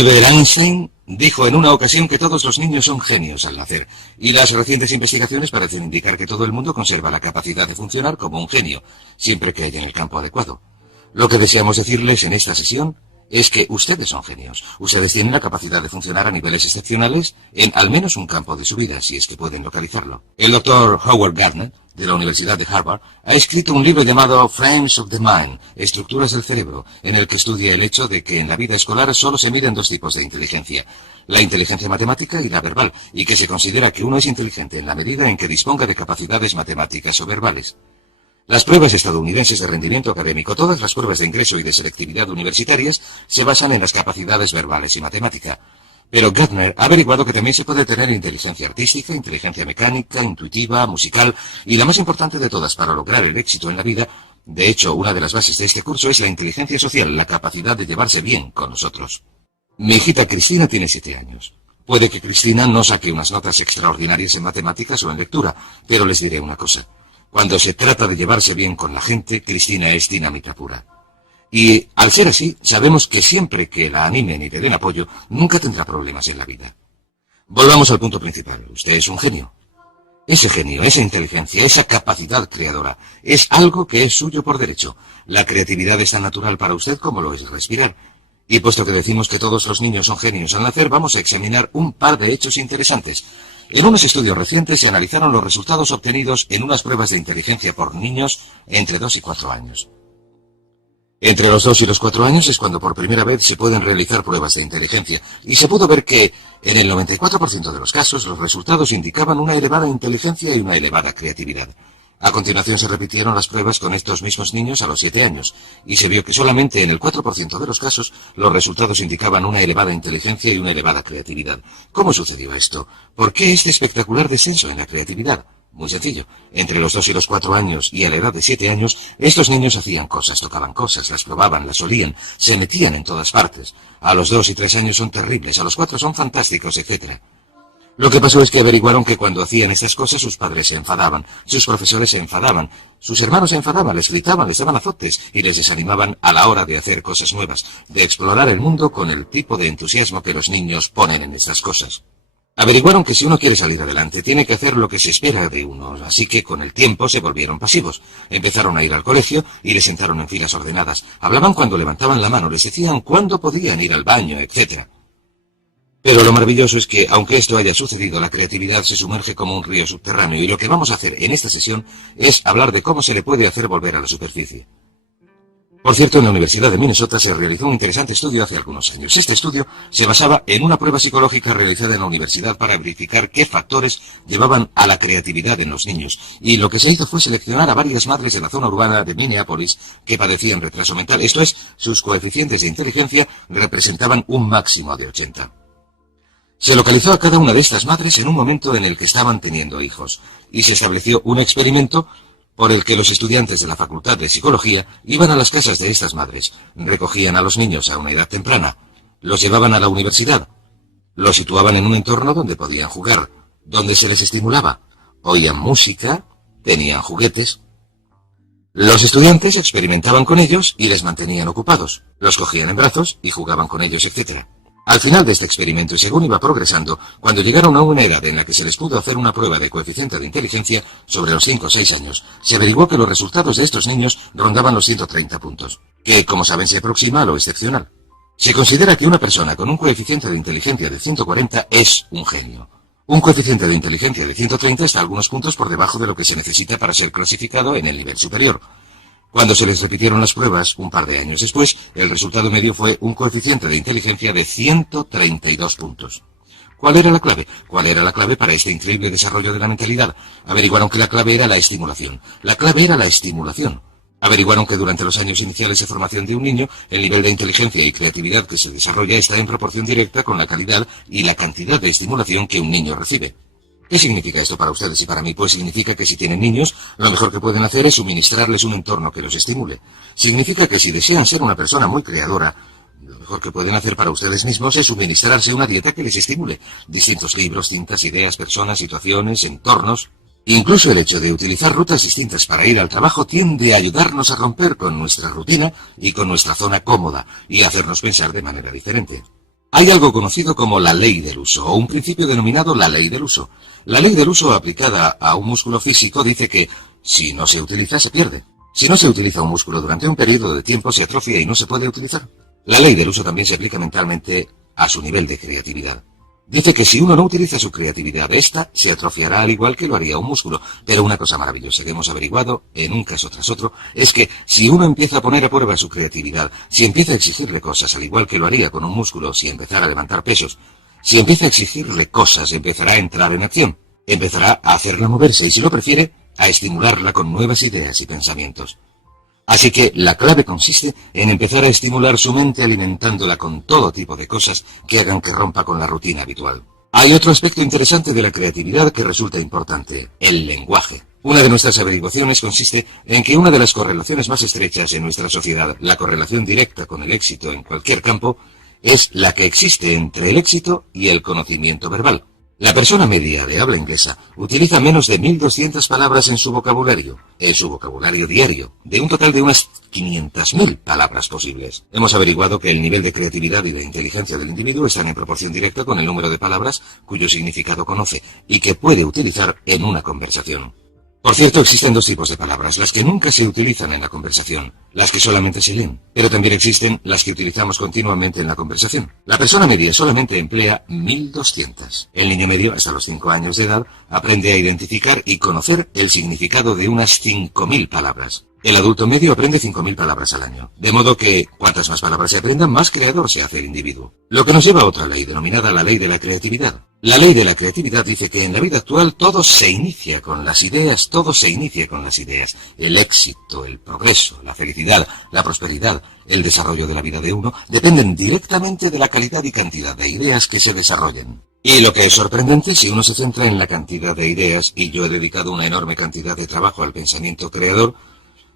Albert Einstein dijo en una ocasión que todos los niños son genios al nacer, y las recientes investigaciones parecen indicar que todo el mundo conserva la capacidad de funcionar como un genio, siempre que haya en el campo adecuado. Lo que deseamos decirles en esta sesión es que ustedes son genios. Ustedes tienen la capacidad de funcionar a niveles excepcionales en al menos un campo de su vida, si es que pueden localizarlo. El doctor Howard Gardner, de la Universidad de Harvard, ha escrito un libro llamado Frames of the Mind, Estructuras del Cerebro, en el que estudia el hecho de que en la vida escolar solo se miden dos tipos de inteligencia, la inteligencia matemática y la verbal, y que se considera que uno es inteligente en la medida en que disponga de capacidades matemáticas o verbales. Las pruebas estadounidenses de rendimiento académico, todas las pruebas de ingreso y de selectividad universitarias, se basan en las capacidades verbales y matemática. Pero Gardner ha averiguado que también se puede tener inteligencia artística, inteligencia mecánica, intuitiva, musical, y la más importante de todas para lograr el éxito en la vida, de hecho, una de las bases de este curso es la inteligencia social, la capacidad de llevarse bien con nosotros. Mi hijita Cristina tiene 7 años. Puede que Cristina no saque unas notas extraordinarias en matemáticas o en lectura, pero les diré una cosa. Cuando se trata de llevarse bien con la gente, Cristina es dinamita pura. Y, al ser así, sabemos que siempre que la animen y le den apoyo, nunca tendrá problemas en la vida. Volvamos al punto principal. Usted es un genio. Ese genio, esa inteligencia, esa capacidad creadora, es algo que es suyo por derecho. La creatividad es tan natural para usted como lo es respirar. Y puesto que decimos que todos los niños son genios al nacer, vamos a examinar un par de hechos interesantes. En unos estudios recientes se analizaron los resultados obtenidos en unas pruebas de inteligencia por niños entre 2 y 4 años. Entre los 2 y los 4 años es cuando por primera vez se pueden realizar pruebas de inteligencia, y se pudo ver que, en el 94% de los casos, los resultados indicaban una elevada inteligencia y una elevada creatividad. A continuación se repitieron las pruebas con estos mismos niños a los 7 años, y se vio que solamente en el 4% de los casos los resultados indicaban una elevada inteligencia y una elevada creatividad. ¿Cómo sucedió esto? ¿Por qué este espectacular descenso en la creatividad? Muy sencillo. Entre los 2 y los 4 años y a la edad de 7 años, estos niños hacían cosas, tocaban cosas, las probaban, las olían, se metían en todas partes. A los 2 y 3 años son terribles, a los 4 son fantásticos, etc. Lo que pasó es que averiguaron que cuando hacían esas cosas sus padres se enfadaban, sus profesores se enfadaban, sus hermanos se enfadaban, les gritaban, les daban azotes y les desanimaban a la hora de hacer cosas nuevas, de explorar el mundo con el tipo de entusiasmo que los niños ponen en estas cosas. Averiguaron que si uno quiere salir adelante tiene que hacer lo que se espera de uno, así que con el tiempo se volvieron pasivos. Empezaron a ir al colegio y les sentaron en filas ordenadas, hablaban cuando levantaban la mano, les decían cuándo podían ir al baño, etc. Pero lo maravilloso es que, aunque esto haya sucedido, la creatividad se sumerge como un río subterráneo, y lo que vamos a hacer en esta sesión es hablar de cómo se le puede hacer volver a la superficie. Por cierto, en la Universidad de Minnesota se realizó un interesante estudio hace algunos años. Este estudio se basaba en una prueba psicológica realizada en la universidad para verificar qué factores llevaban a la creatividad en los niños, y lo que se hizo fue seleccionar a varias madres de la zona urbana de Minneapolis que padecían retraso mental, esto es, sus coeficientes de inteligencia representaban un máximo de 80. Se localizó a cada una de estas madres en un momento en el que estaban teniendo hijos, y se estableció un experimento por el que los estudiantes de la Facultad de Psicología iban a las casas de estas madres, recogían a los niños a una edad temprana, los llevaban a la universidad, los situaban en un entorno donde podían jugar, donde se les estimulaba, oían música, tenían juguetes. Los estudiantes experimentaban con ellos y les mantenían ocupados, los cogían en brazos y jugaban con ellos, etc. Al final de este experimento, y según iba progresando, cuando llegaron a una edad en la que se les pudo hacer una prueba de coeficiente de inteligencia sobre los 5 o 6 años, se averiguó que los resultados de estos niños rondaban los 130 puntos, que, como saben, se aproxima a lo excepcional. Se considera que una persona con un coeficiente de inteligencia de 140 es un genio. Un coeficiente de inteligencia de 130 está algunos puntos por debajo de lo que se necesita para ser clasificado en el nivel superior. Cuando se les repitieron las pruebas, un par de años después, el resultado medio fue un coeficiente de inteligencia de 132 puntos. ¿Cuál era la clave? ¿Cuál era la clave para este increíble desarrollo de la mentalidad? Averiguaron que la clave era la estimulación. La clave era la estimulación. Averiguaron que durante los años iniciales de formación de un niño, el nivel de inteligencia y creatividad que se desarrolla está en proporción directa con la calidad y la cantidad de estimulación que un niño recibe. ¿Qué significa esto para ustedes y para mí? Pues significa que si tienen niños, lo mejor que pueden hacer es suministrarles un entorno que los estimule. Significa que si desean ser una persona muy creadora, lo mejor que pueden hacer para ustedes mismos es suministrarse una dieta que les estimule. Distintos libros, cintas, ideas, personas, situaciones, entornos. Incluso el hecho de utilizar rutas distintas para ir al trabajo tiende a ayudarnos a romper con nuestra rutina y con nuestra zona cómoda y a hacernos pensar de manera diferente. Hay algo conocido como la ley del uso, o un principio denominado la ley del uso. La ley del uso aplicada a un músculo físico dice que, si no se utiliza, se pierde. Si no se utiliza un músculo durante un periodo de tiempo, se atrofia y no se puede utilizar. La ley del uso también se aplica mentalmente a su nivel de creatividad. Dice que si uno no utiliza su creatividad, ésta se atrofiará al igual que lo haría un músculo. Pero una cosa maravillosa que hemos averiguado, en un caso tras otro, es que si uno empieza a poner a prueba su creatividad, si empieza a exigirle cosas al igual que lo haría con un músculo si empezara a levantar pesos, si empieza a exigirle cosas, empezará a entrar en acción, empezará a hacerla moverse y, si lo prefiere, a estimularla con nuevas ideas y pensamientos. Así que la clave consiste en empezar a estimular su mente alimentándola con todo tipo de cosas que hagan que rompa con la rutina habitual. Hay otro aspecto interesante de la creatividad que resulta importante: el lenguaje. Una de nuestras averiguaciones consiste en que una de las correlaciones más estrechas en nuestra sociedad, la correlación directa con el éxito en cualquier campo, es la que existe entre el éxito y el conocimiento verbal. La persona media de habla inglesa utiliza menos de 1.200 palabras en su vocabulario diario, de un total de unas 500.000 palabras posibles. Hemos averiguado que el nivel de creatividad y de inteligencia del individuo están en proporción directa con el número de palabras cuyo significado conoce y que puede utilizar en una conversación. Por cierto, existen dos tipos de palabras: las que nunca se utilizan en la conversación, las que solamente se leen, pero también existen las que utilizamos continuamente en la conversación. La persona media solamente emplea 1.200. El niño medio, hasta los 5 años de edad, aprende a identificar y conocer el significado de unas 5.000 palabras. El adulto medio aprende 5.000 palabras al año, de modo que, cuantas más palabras se aprendan, más creador se hace el individuo. Lo que nos lleva a otra ley, denominada la ley de la creatividad. La ley de la creatividad dice que en la vida actual todo se inicia con las ideas, El éxito, el progreso, la felicidad, la prosperidad, el desarrollo de la vida de uno, dependen directamente de la calidad y cantidad de ideas que se desarrollen. Y lo que es sorprendente, si uno se centra en la cantidad de ideas, y yo he dedicado una enorme cantidad de trabajo al pensamiento creador,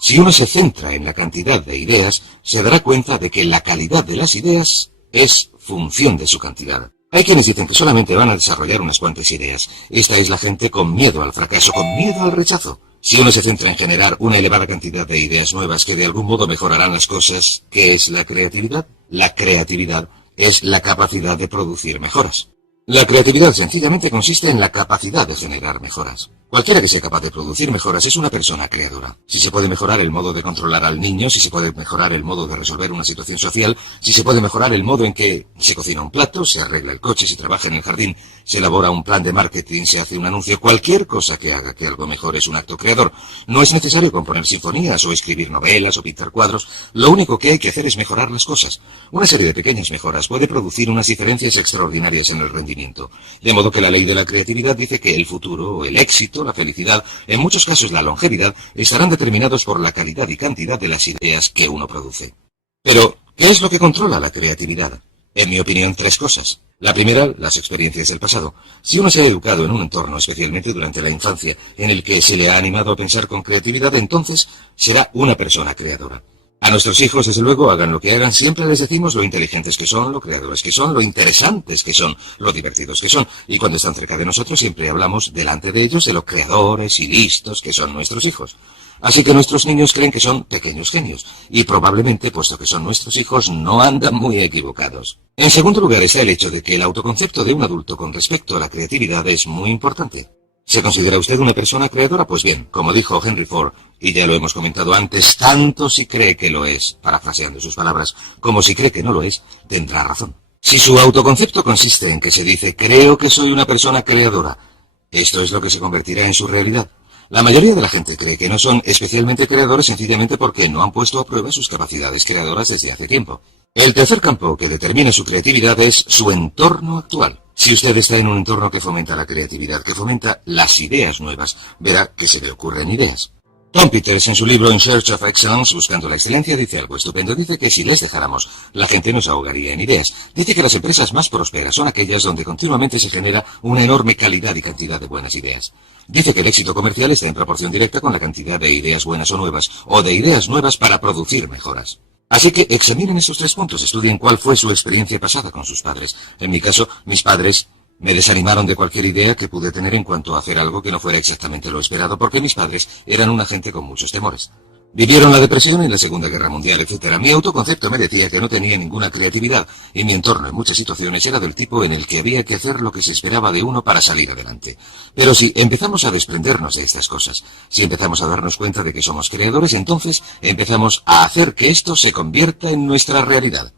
si uno se centra en la cantidad de ideas, se dará cuenta de que la calidad de las ideas es función de su cantidad. Hay quienes dicen que solamente van a desarrollar unas cuantas ideas. Esta es la gente con miedo al fracaso, con miedo al rechazo. Si uno se centra en generar una elevada cantidad de ideas nuevas que de algún modo mejorarán las cosas, ¿qué es la creatividad? La creatividad es la capacidad de producir mejoras. La creatividad sencillamente consiste en la capacidad de generar mejoras. Cualquiera que sea capaz de producir mejoras es una persona creadora. Si se puede mejorar el modo de controlar al niño, si se puede mejorar el modo de resolver una situación social, si se puede mejorar el modo en que se cocina un plato, se arregla el coche, se trabaja en el jardín, se elabora un plan de marketing, se hace un anuncio, cualquier cosa que haga que algo mejore es un acto creador. No es necesario componer sinfonías o escribir novelas o pintar cuadros. Lo único que hay que hacer es mejorar las cosas. Una serie de pequeñas mejoras puede producir unas diferencias extraordinarias en el rendimiento. De modo que la ley de la creatividad dice que el futuro, el éxito, la felicidad, en muchos casos la longevidad, estarán determinados por la calidad y cantidad de las ideas que uno produce. Pero, ¿qué es lo que controla la creatividad? En mi opinión, 3 cosas. La primera, las experiencias del pasado. Si uno se ha educado en un entorno, especialmente durante la infancia, en el que se le ha animado a pensar con creatividad, entonces será una persona creadora. A nuestros hijos, desde luego, hagan lo que hagan, siempre les decimos lo inteligentes que son, lo creadores que son, lo interesantes que son, lo divertidos que son. Y cuando están cerca de nosotros, siempre hablamos delante de ellos de lo creadores y listos que son nuestros hijos. Así que nuestros niños creen que son pequeños genios. Y probablemente, puesto que son nuestros hijos, no andan muy equivocados. En segundo lugar está el hecho de que el autoconcepto de un adulto con respecto a la creatividad es muy importante. ¿Se considera usted una persona creadora? Pues bien, como dijo Henry Ford, y ya lo hemos comentado antes, tanto si cree que lo es, parafraseando sus palabras, como si cree que no lo es, tendrá razón. Si su autoconcepto consiste en que se dice, creo que soy una persona creadora, esto es lo que se convertirá en su realidad. La mayoría de la gente cree que no son especialmente creadores sencillamente porque no han puesto a prueba sus capacidades creadoras desde hace tiempo. El tercer campo que determina su creatividad es su entorno actual. Si usted está en un entorno que fomenta la creatividad, que fomenta las ideas nuevas, verá que se le ocurren ideas. Tom Peters, en su libro In Search of Excellence, Buscando la Excelencia, dice algo estupendo. Dice que si les dejáramos, la gente nos ahogaría en ideas. Dice que las empresas más prósperas son aquellas donde continuamente se genera una enorme calidad y cantidad de buenas ideas. Dice que el éxito comercial está en proporción directa con la cantidad de ideas buenas o de ideas nuevas para producir mejoras. Así que examinen estos 3 puntos, estudien cuál fue su experiencia pasada con sus padres. En mi caso, mis padres me desanimaron de cualquier idea que pude tener en cuanto a hacer algo que no fuera exactamente lo esperado, porque mis padres eran una gente con muchos temores. Vivieron la depresión y la Segunda Guerra Mundial, etc. Mi autoconcepto me decía que no tenía ninguna creatividad y mi entorno en muchas situaciones era del tipo en el que había que hacer lo que se esperaba de uno para salir adelante. Pero si empezamos a desprendernos de estas cosas, si empezamos a darnos cuenta de que somos creadores, entonces empezamos a hacer que esto se convierta en nuestra realidad.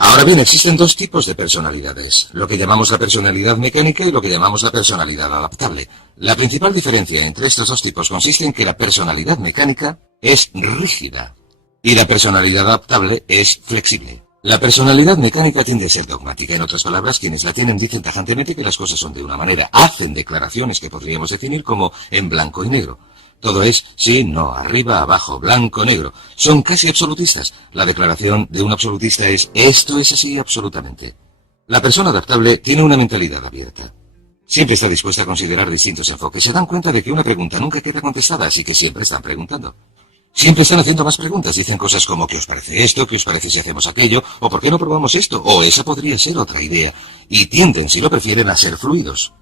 Ahora bien, existen dos tipos de personalidades, lo que llamamos la personalidad mecánica y lo que llamamos la personalidad adaptable. La principal diferencia entre estos dos tipos consiste en que la personalidad mecánica es rígida y la personalidad adaptable es flexible. La personalidad mecánica tiende a ser dogmática. En otras palabras, quienes la tienen dicen tajantemente que las cosas son de una manera, hacen declaraciones que podríamos definir como en blanco y negro. Todo es sí, no, arriba, abajo, blanco, negro. Son casi absolutistas. La declaración de un absolutista es esto es así absolutamente. La persona adaptable tiene una mentalidad abierta. Siempre está dispuesta a considerar distintos enfoques. Se dan cuenta de que una pregunta nunca queda contestada, así que siempre están preguntando. Siempre están haciendo más preguntas. Dicen cosas como ¿qué os parece esto? ¿Qué os parece si hacemos aquello? ¿O por qué no probamos esto? O esa podría ser otra idea. Y tienden, si lo prefieren, a ser fluidos.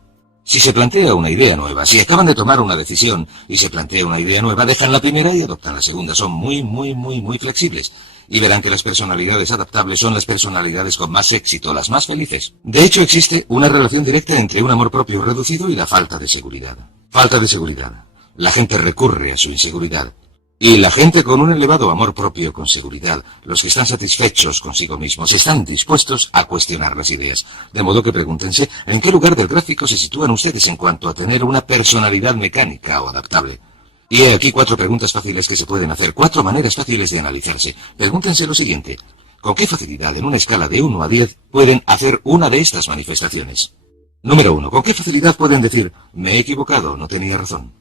Si se plantea una idea nueva, si acaban de tomar una decisión y se plantea una idea nueva, dejan la primera y adoptan la segunda. Son muy flexibles. Y verán que las personalidades adaptables son las personalidades con más éxito, las más felices. De hecho, existe una relación directa entre un amor propio reducido y la falta de seguridad. Falta de seguridad. La gente recurre a su inseguridad. Y la gente con un elevado amor propio con seguridad, los que están satisfechos consigo mismos, están dispuestos a cuestionar las ideas. De modo que pregúntense en qué lugar del gráfico se sitúan ustedes en cuanto a tener una personalidad mecánica o adaptable. Y he aquí 4 preguntas fáciles que se pueden hacer, 4 maneras fáciles de analizarse. Pregúntense lo siguiente: ¿con qué facilidad en una escala de 1 a 10 pueden hacer una de estas manifestaciones? Número 1. ¿Con qué facilidad pueden decir me he equivocado, no tenía razón?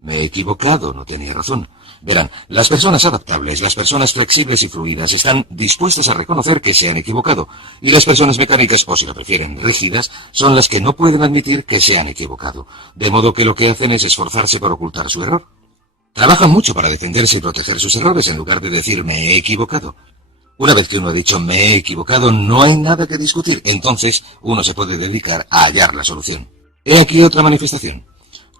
Me he equivocado, no tenía razón. Verán, las personas adaptables, las personas flexibles y fluidas están dispuestas a reconocer que se han equivocado. Y las personas mecánicas, o si lo prefieren, rígidas, son las que no pueden admitir que se han equivocado. De modo que lo que hacen es esforzarse por ocultar su error. Trabajan mucho para defenderse y proteger sus errores en lugar de decir me he equivocado. Una vez que uno ha dicho me he equivocado, no hay nada que discutir. Entonces uno se puede dedicar a hallar la solución. He aquí otra manifestación.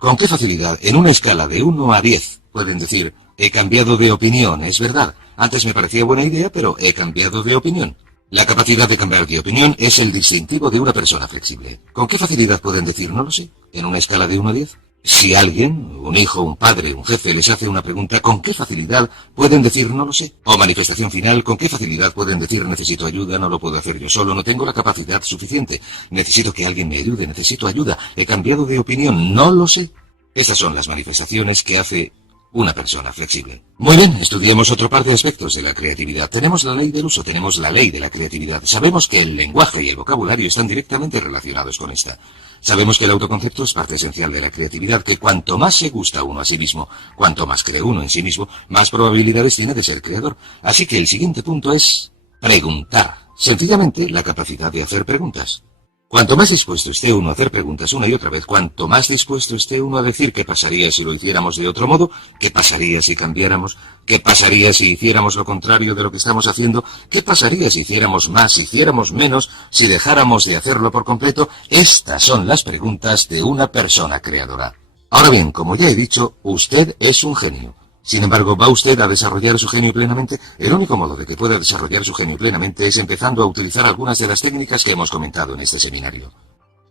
¿Con qué facilidad, en una escala de 1 a 10, pueden decir, he cambiado de opinión, es verdad, antes me parecía buena idea, pero he cambiado de opinión? La capacidad de cambiar de opinión es el distintivo de una persona flexible. ¿Con qué facilidad pueden decir, no lo sé, en una escala de 1 a 10? Si alguien, un hijo, un padre, un jefe, les hace una pregunta, ¿con qué facilidad pueden decir, no lo sé? O manifestación final, ¿con qué facilidad pueden decir, necesito ayuda, no lo puedo hacer yo solo, no tengo la capacidad suficiente, necesito que alguien me ayude, necesito ayuda, he cambiado de opinión, no lo sé? Estas son las manifestaciones que hace una persona flexible. Muy bien, estudiemos otro par de aspectos de la creatividad. Tenemos la ley del uso, tenemos la ley de la creatividad. Sabemos que el lenguaje y el vocabulario están directamente relacionados con esta. Sabemos que el autoconcepto es parte esencial de la creatividad, que cuanto más se gusta uno a sí mismo, cuanto más cree uno en sí mismo, más probabilidades tiene de ser creador. Así que el siguiente punto es preguntar. Sencillamente, la capacidad de hacer preguntas. Cuanto más dispuesto esté uno a hacer preguntas una y otra vez, cuanto más dispuesto esté uno a decir qué pasaría si lo hiciéramos de otro modo, qué pasaría si cambiáramos, qué pasaría si hiciéramos lo contrario de lo que estamos haciendo, qué pasaría si hiciéramos más, si hiciéramos menos, si dejáramos de hacerlo por completo, estas son las preguntas de una persona creadora. Ahora bien, como ya he dicho, usted es un genio. Sin embargo, ¿va usted a desarrollar su genio plenamente? El único modo de que pueda desarrollar su genio plenamente es empezando a utilizar algunas de las técnicas que hemos comentado en este seminario.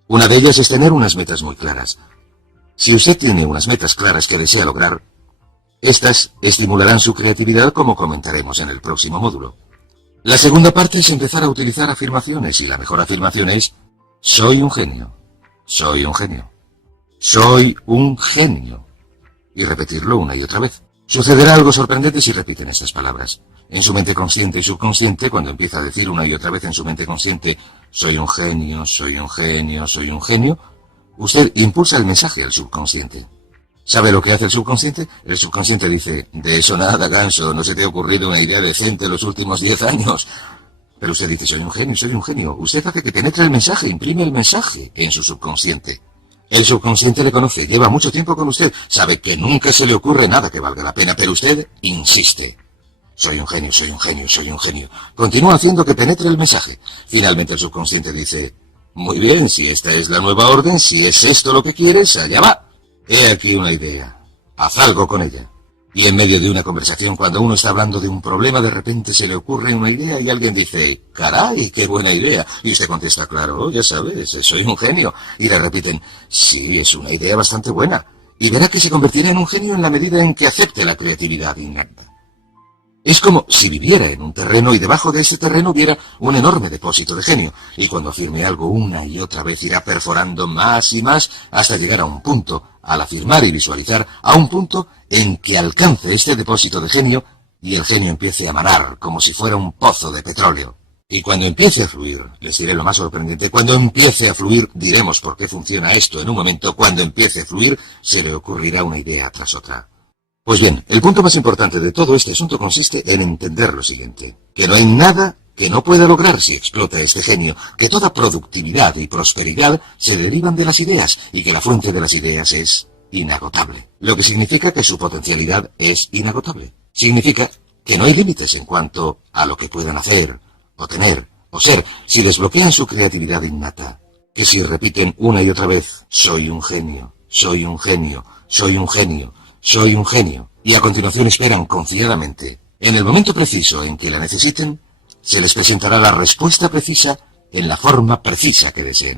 Una de ellas es tener unas metas muy claras. Si usted tiene unas metas claras que desea lograr, estas estimularán su creatividad, como comentaremos en el próximo módulo. La segunda parte es empezar a utilizar afirmaciones, y la mejor afirmación es soy un genio, soy un genio, soy un genio, y repetirlo una y otra vez. Sucederá algo sorprendente si repiten estas palabras. En su mente consciente y subconsciente, cuando empieza a decir una y otra vez en su mente consciente, soy un genio, soy un genio, soy un genio, usted impulsa el mensaje al subconsciente. ¿Sabe lo que hace el subconsciente? El subconsciente dice, de eso nada, ganso, no se te ha ocurrido una idea decente en los últimos 10 años. Pero usted dice, soy un genio, soy un genio. Usted hace que penetre el mensaje, imprime el mensaje en su subconsciente. El subconsciente le conoce, lleva mucho tiempo con usted, sabe que nunca se le ocurre nada que valga la pena, pero usted insiste. Soy un genio, soy un genio, soy un genio. Continúa haciendo que penetre el mensaje. Finalmente el subconsciente dice, muy bien, si esta es la nueva orden, si es esto lo que quieres, allá va. He aquí una idea. Haz algo con ella. Y en medio de una conversación, cuando uno está hablando de un problema, de repente se le ocurre una idea y alguien dice, caray, qué buena idea. Y usted contesta, claro, ya sabes, soy un genio. Y le repiten, sí, es una idea bastante buena. Y verá que se convertirá en un genio en la medida en que acepte la creatividad innata. Es como si viviera en un terreno y debajo de ese terreno hubiera un enorme depósito de genio, y cuando afirme algo una y otra vez irá perforando más y más hasta llegar a un punto, al afirmar y visualizar, a un punto en que alcance este depósito de genio y el genio empiece a manar como si fuera un pozo de petróleo. Y cuando empiece a fluir, les diré lo más sorprendente, cuando empiece a fluir, diremos por qué funciona esto en un momento, cuando empiece a fluir, se le ocurrirá una idea tras otra. Pues bien, el punto más importante de todo este asunto consiste en entender lo siguiente, que no hay nada que no pueda lograr si explota este genio, que toda productividad y prosperidad se derivan de las ideas y que la fuente de las ideas es inagotable, lo que significa que su potencialidad es inagotable. Significa que no hay límites en cuanto a lo que puedan hacer, o tener, o ser, si desbloquean su creatividad innata, que si repiten una y otra vez, soy un genio, soy un genio, soy un genio, soy un genio, y a continuación esperan confiadamente. En el momento preciso en que la necesiten, se les presentará la respuesta precisa en la forma precisa que deseen.